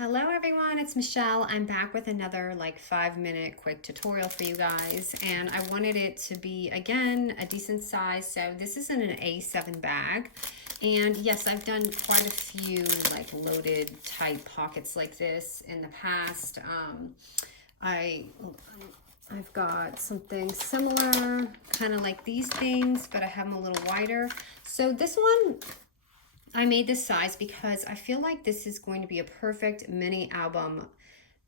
Hello everyone, it's Michelle. I'm back with another like 5-minute quick tutorial for you guys, and I wanted it to be again a decent size. So this is in an A7 bag, and yes, I've done quite a few like loaded type pockets like this in the past. I've got something similar, kind of like these things, but I have them a little wider. So this one, I made this size because I feel like this is going to be a perfect mini album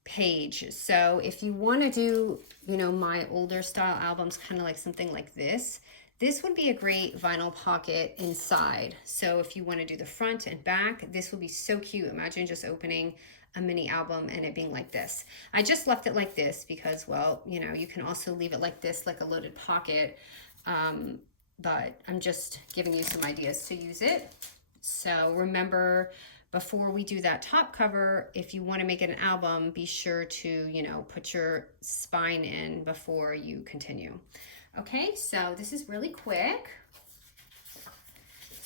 page. So if you want to do, my older style albums, kind of like something like this would be a great vinyl pocket inside. So if you want to do the front and back, this will be so cute. Imagine just opening a mini album and it being like this. I just left it like this because, well, you can also leave it like this, like a loaded pocket. But I'm just giving you some ideas to use it. So remember, before we do that top cover, if you want to make it an album, be sure to, put your spine in before you continue. Okay, so this is really quick.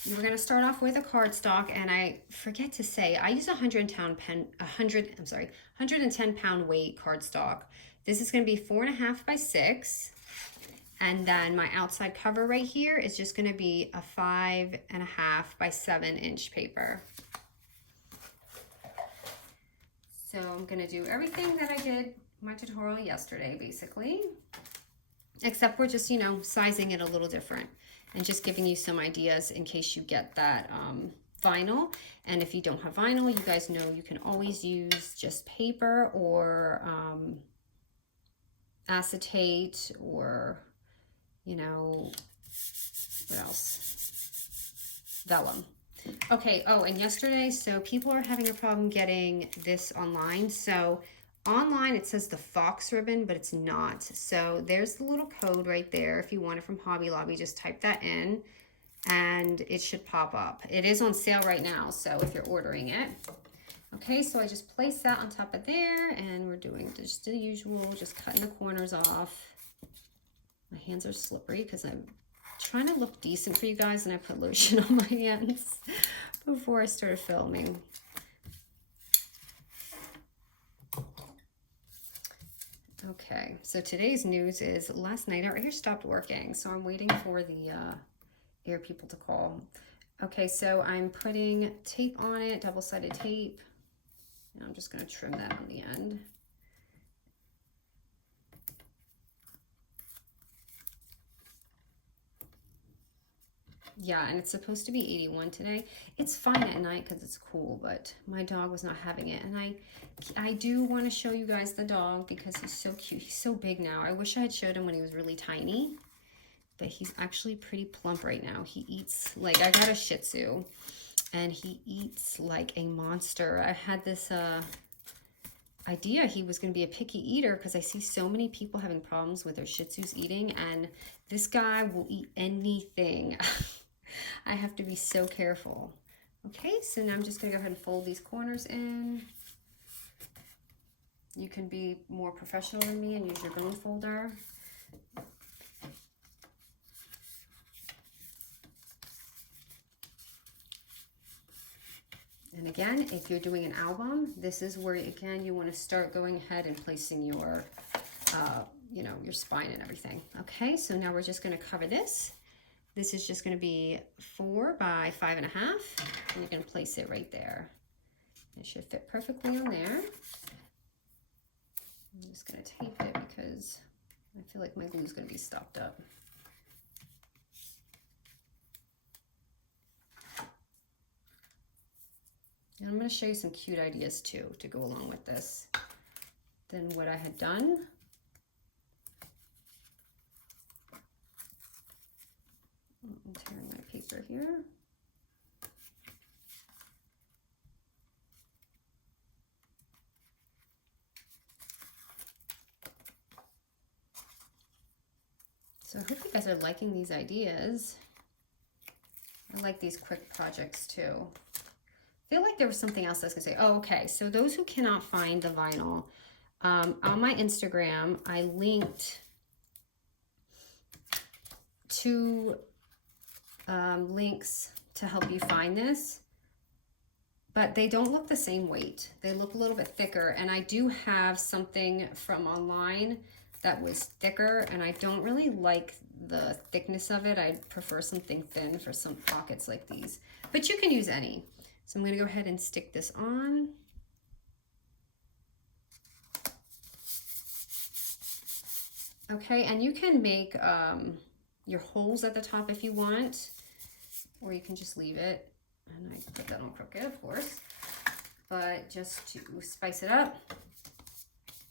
We're going to start off with a cardstock, and I forget to say, I use 110 pound weight cardstock. This is going to be 4.5 by 6. And then my outside cover right here is just going to be a 5.5 by 7-inch paper. So I'm going to do everything that I did my tutorial yesterday, basically, except we're just, sizing it a little different and just giving you some ideas in case you get that vinyl. And if you don't have vinyl, you guys know you can always use just paper or acetate or what else? Vellum. Okay, oh, and yesterday, so people are having a problem getting this online. So online it says the Fox ribbon, but it's not. So there's the little code right there. If you want it from Hobby Lobby, just type that in and it should pop up. It is on sale right now, so if you're ordering it. Okay, so I just place that on top of there, and we're doing just the usual, just cutting the corners off. My hands are slippery because I'm trying to look decent for you guys, and I put lotion on my hands before I started filming. Okay, so today's news is last night our air stopped working, so I'm waiting for the air people to call. Okay, so I'm putting tape on it, double-sided tape, and I'm just going to trim that on the end. Yeah, and it's supposed to be 81 today. It's fine at night because it's cool, but my dog was not having it. And I do want to show you guys the dog because he's so cute. He's so big now. I wish I had showed him when he was really tiny, but he's actually pretty plump right now. He eats, like, I got a Shih Tzu, and he eats like a monster. I had this idea he was going to be a picky eater because I see so many people having problems with their Shih Tzus eating, and this guy will eat anything. I have to be so careful. Okay, so now I'm just going to go ahead and fold these corners in. You can be more professional than me and use your bone folder. And again, if you're doing an album, this is where, again, you want to start going ahead and placing your, your spine and everything. Okay, so now we're just going to cover this. This is just going to be 4 by 5.5, and you're going to place it right there. It should fit perfectly on there. I'm just going to tape it because I feel like my glue is going to be stopped up. And I'm going to show you some cute ideas too to go along with this than what I had done. I'm tearing my paper here. So I hope you guys are liking these ideas. I like these quick projects too. I feel like there was something else I was gonna say. Oh, okay. So those who cannot find the vinyl, on my Instagram, I linked two links to help you find this. but they don't look the same weight. They look a little bit thicker, and I do have something from online that was thicker, and I don't really like the thickness of it. I prefer something thin for some pockets like these, but you can use any. So I'm gonna go ahead and stick this on. Okay, and you can make your holes at the top if you want, or you can just leave it. And I put that on crooked, of course, but just to spice it up,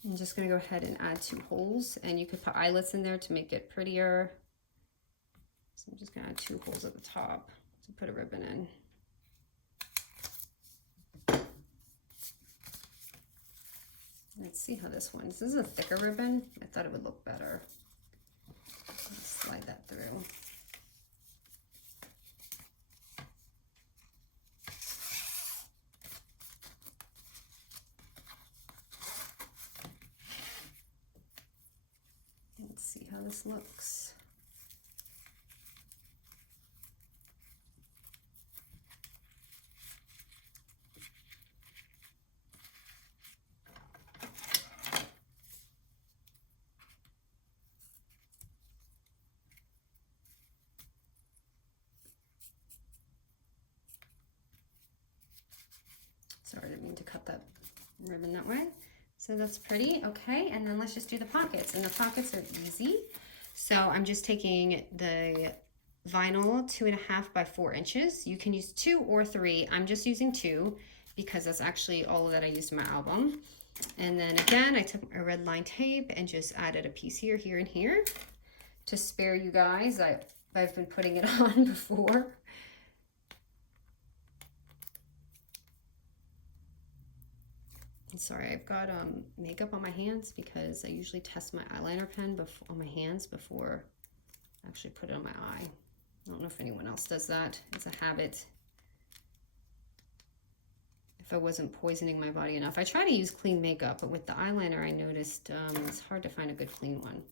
I'm just gonna go ahead and add 2 holes, and you could put eyelets in there to make it prettier. So I'm just gonna add 2 holes at the top to put a ribbon in. Let's see how this one, this is a thicker ribbon. I thought it would look better. Let's slide that through. Let's see how this looks. Sorry, I didn't mean to cut that ribbon that way. So that's pretty, okay, and then let's just do the pockets, and the pockets are easy. So I'm just taking the vinyl 2.5 by 4 inches. You can use 2 or 3. I'm just using 2 because that's actually all that I used in my album. And then again, I took a red line tape and just added a piece here, here, and here to spare you guys. I've been putting it on before. Sorry, I've got makeup on my hands because I usually test my eyeliner pen on my hands before I actually put it on my eye. I don't know if anyone else does that. It's a habit. If I wasn't poisoning my body enough. I try to use clean makeup, but with the eyeliner I noticed it's hard to find a good clean one.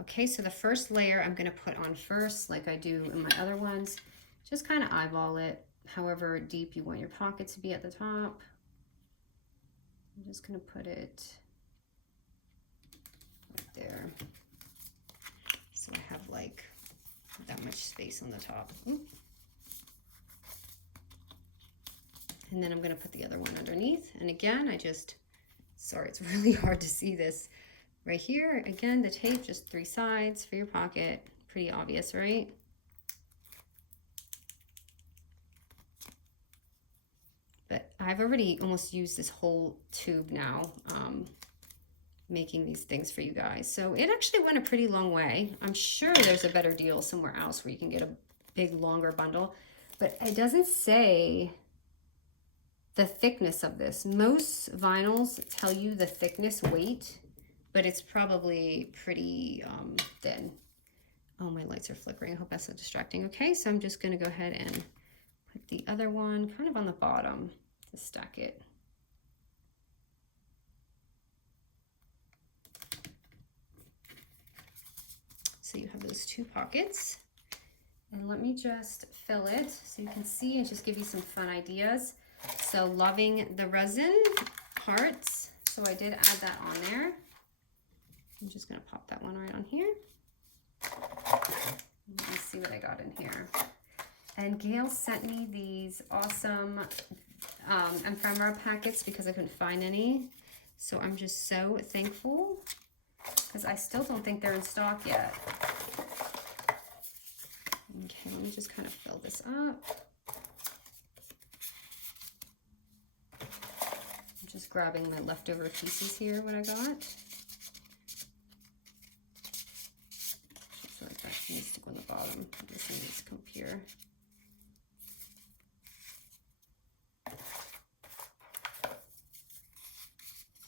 Okay, so the first layer I'm going to put on first like I do in my other ones. Just kind of eyeball it however deep you want your pocket to be at the top. I'm just going to put it right there. So I have like that much space on the top. And then I'm going to put the other one underneath. And again, sorry, it's really hard to see this right here. Again, the tape, just 3 sides for your pocket. Pretty obvious, right? But I've already almost used this whole tube now, making these things for you guys. So it actually went a pretty long way. I'm sure there's a better deal somewhere else where you can get a big, longer bundle, but it doesn't say the thickness of this. Most vinyls tell you the thickness weight, but it's probably pretty thin. Oh, my lights are flickering. I hope that's not distracting. Okay, so I'm just gonna go ahead and put the other one kind of on the bottom to stack it. So you have those 2 pockets. And let me just fill it so you can see and just give you some fun ideas. So loving the resin parts. So I did add that on there. I'm just gonna pop that one right on here. Let me see what I got in here. And Gail sent me these awesome ephemera packets because I couldn't find any. So I'm just so thankful because I still don't think they're in stock yet. Okay, let me just kind of fill this up. I'm just grabbing my leftover pieces here, what I got. So like that needs to go on the bottom. This one needs to come up here.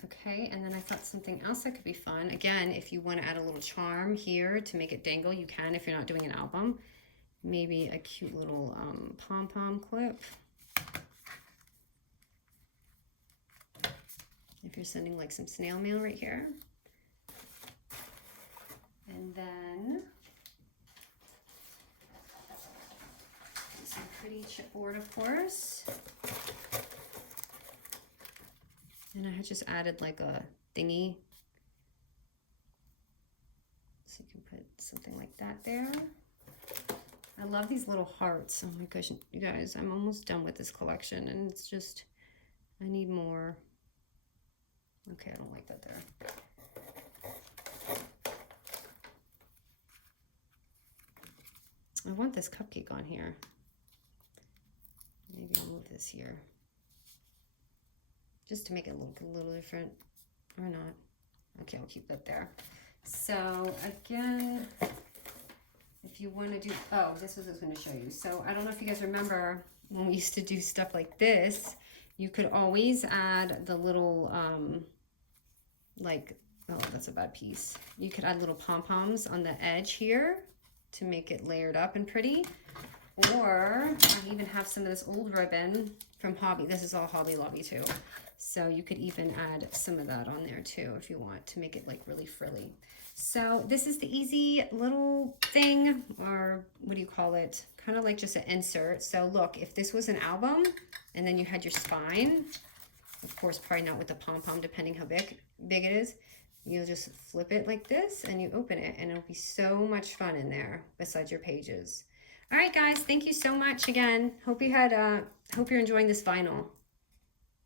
Okay, and then I thought something else that could be fun. Again, if you want to add a little charm here to make it dangle, you can if you're not doing an album. Maybe a cute little pom-pom clip. If you're sending like some snail mail right here. And then some pretty chipboard, of course. And I had just added like a thingy. So you can put something like that there. I love these little hearts. Oh my gosh, you guys, I'm almost done with this collection and it's just, I need more. Okay, I don't like that there. I want this cupcake on here. Maybe I'll move this here. Just to make it look a little different, or not. Okay, I'll keep that there. So again, if you want to do, oh, this was what I was going to show you. So I don't know if you guys remember when we used to do stuff like this, you could always add the little, like, oh, that's a bad piece. You could add little pom-poms on the edge here to make it layered up and pretty. Or I even have some of this old ribbon from Hobby. This is all Hobby Lobby too. So you could even add some of that on there too if you want to make it like really frilly. So this is the easy little thing, or what do you call it? Kind of like just an insert. So look, if this was an album and then you had your spine, of course, probably not with the pom-pom, depending how big it is. You'll just flip it like this and you open it and it'll be so much fun in there besides your pages. All right, guys, thank you so much again. Hope you're enjoying this vinyl.